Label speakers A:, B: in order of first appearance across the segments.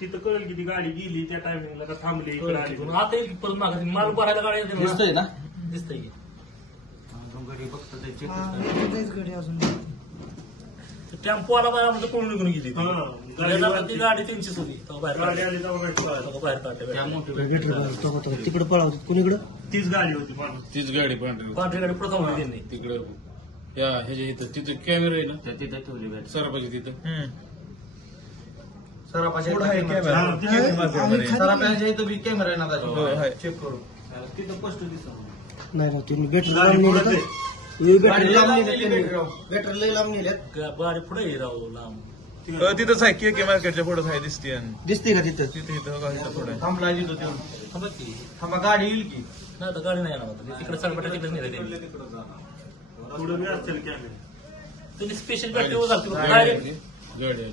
A: तिथं कळेल की ती गाडी गेली त्या टायमिंगला का थांबली इकडे आली.
B: तिथून. आता येईल की परत मागे. माल भरायला गाडी येते ना.
C: दिसतंय ना?
B: दिसतंय की.
C: गडी फक्त ते check करतात.
D: तेच घडी अजून
B: ते टेम्पो आला बाहेर म्हणजे पळून निघून गेली? ती.
A: हा,
B: गाडी ती गाडी त्यांचीच होती. तेव्हा बाहेर
A: गाडी
B: काढली.
A: आली तेव्हा गाडी पळाली.
B: तेव्हा बाहेर काढले
C: त्या मोठी
D: तिकडे कुणीकडं
A: तीच गाडी होती माणूस
E: तीच गाडी पांढरी
B: पांढरी गाडी प्रथम होती त्यांनी.
E: तिकडे. या ह्याच्या इथं तिथं कॅमेरा आहे ना?
C: त्या तिथं ठेवली
E: सरापाची तिथं.
C: सरापाच्या
A: हा, तिथे
D: आम्ही खाली-
C: सरापाच्या इथं बी कॅमेरा आहे ना
E: हो, आहे.
C: चेक करू. तिथं स्पष्ट दिसत
D: नाही ना तुम्ही बॅटरी
A: पुढंच
D: नेली
A: आहे.
D: का? ही नेली. बॅटरी लई लांब नेल्यात.
B: गा- गाडी पुढे आहे राव लांब.
E: अ, तिथंच आहे के के मार्केटच्या पुढंच आहे दिसते
D: दिसते का तिथं?
E: तिथे इथं पुढं आहे.
C: थांबला तिथं त्यो
B: थांबा की.
C: थांबा गाडी येईल की.
B: नाही तर गाडी नाही येणार आता. तिकडे सगळं तिकडे नेलं त्यांनी
A: पुढे बी असेल कॅमेरा
B: त्यांनी स्पेशल बॅटरी
E: गाडी
B: डायरेक्ट.
E: गाडी आली.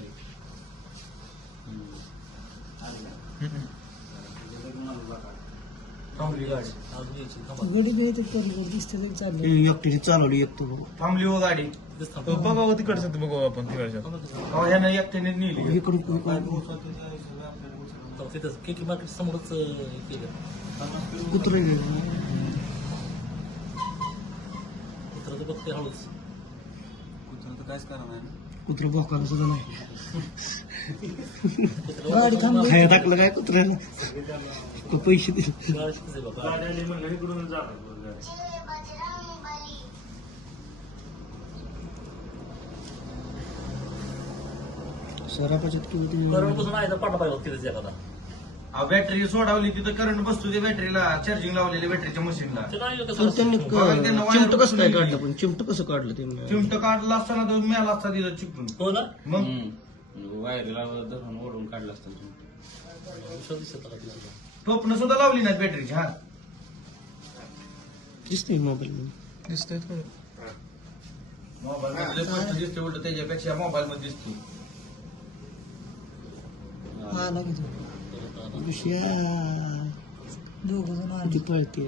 B: गाडी.
D: घ्यायची पलीकडे दिसते तरी चालली. एकटीची चालवली एक तू.
C: थांबली हो गाडी.
B: तिथेच
E: अ,
B: थांबा
E: बघा हो तिकडचं ते बघू आपण तिकडच्या.
C: हो ह्यानं एकट्याने नेली.
D: इकडून
B: तिथंच के के मार्केट समोरच हे केलं.
D: कुत्र
B: तर बघते हळूच.
C: काहीच करणार नाही.
D: कुत्र बोकाला सुद्धा नाही गाडी थांबली.
B: गाडी
D: टाकलं काय कुत्र पैसे दिले. सरापाच्यात किंवा
B: करंटपासून आहे तर पाठा पाहिजे तिथेच एखादा
C: बॅटरी सोडवली तिथं करंट बसतो ते बॅटरीला चार्जिंग लावलेली बॅटरीच्या मशीनला
B: ते
D: पण त्यांनी
C: बघा, त्यांना wire
D: चिमट कसं काय. काढलं पण? चिमट कसं काढलं त्यांनी
C: चिमट काढला असताना तो मिळाला असता तिथं चिकटून
B: हो ना?
C: मग?
F: वायरीला धरून ओढून काढलं असतं
B: दिसत आला.
C: टोपणं सुद्धा लावली नाही बॅटरीची हा.
D: दिसते मोबाईल मध्ये.
E: दिसतंय
C: मोबाईल मध्ये स्पष्ट दिसते उलट त्याच्यापेक्षा मोबाईल मध्ये दिसते
D: आला. दोघ जण आली पळते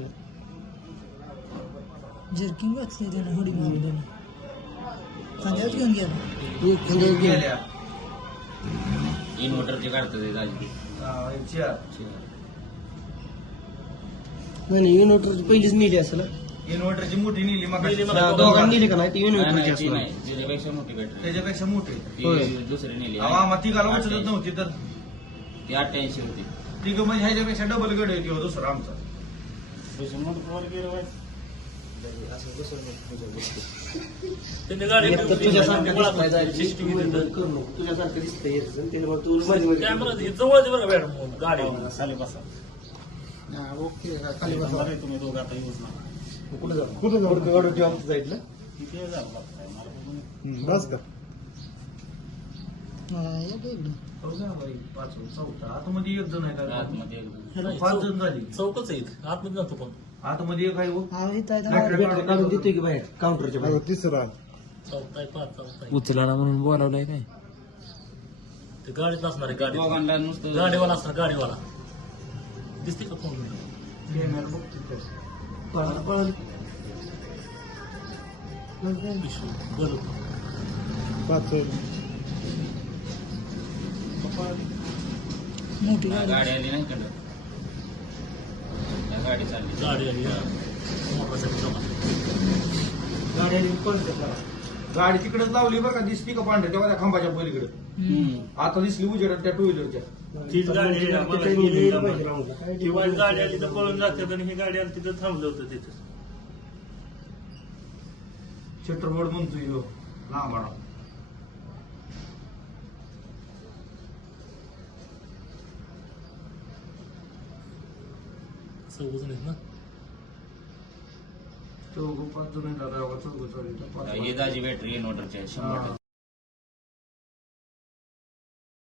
D: जर्किंग वाचली त्याने होडी मारली खांद्यावर घेऊन गेला
C: गेल्या
F: इन्व्हर्टरचे काढतात ते दाजी
C: हा.
D: नाही युनिटवर पहिलीच नेली असेल
C: इन्व्हर्टरची मोठी नेली मग
B: मला
D: दोघांनी नेली का नाही ती
F: ती
D: असणार
F: त्याच्यापेक्षा मोठी बॅटरी
C: त्याच्यापेक्षा मोठी
D: होय.
F: दुसरी नेली
C: आम्हा तिघाला उचलत नव्हती तर
F: ती अठ्ठ्याऐंशी होती
C: तिघ म्हणजे ह्याच्यापेक्षा डबल गड आहे किंवा दुसरा आमचा.
D: तुझ्यासारखं दिसतंय
B: हे आहे बरं गाडी?
D: हा, ओके खाली बसा. कुठं जाऊ? कुठं जाऊ? जायचं बस का
C: हो का चौथा. आतमध्ये एक जण आहे का?
F: आतमध्ये
C: पाच जण. झाली.
B: चौकच आहे इथं. आतमध्ये जातो पण.
C: आतमध्ये एक आहे हो.
D: बॅटरी काढून देतोय की बाहेर काउंटरच्या बाहेर.
A: तिसरा
B: चौथा आहे पाच चौथा आहे
G: उचलाना म्हणून बोलावलंय काय?
B: ते गाडीत असणार आहे गाडी
F: दोघांना नुसतं
B: गाडीवाला असणार गाडीवाला. दिसते का फोन.
D: पळाली
B: बोलू.
D: मोठी
F: गाडी. आली नाही कडं? गाडी चालली.
B: गाडी आली हा.
C: गाडी आली पळते जरा. गाडी तिकडेच लावली बरं का दिसली का पांढऱ्या तेव्हा त्या खांबाच्या पलीकडे. आता दिसली उजेडात त्या टू व्हीलरच्या
A: तीच गाडी आम्हाला गाडी आली तर पळून जाते ही गाडी आली तिथं थांबलं होतं तिथं.
C: शटर बोर्ड म्हणतोय ह्यो. लांब
B: चौघजण आहेत ना
C: चालू आहेत. पाच-
F: ही दाजी बॅटरी इन्व्हर्टरची आहे शंभर.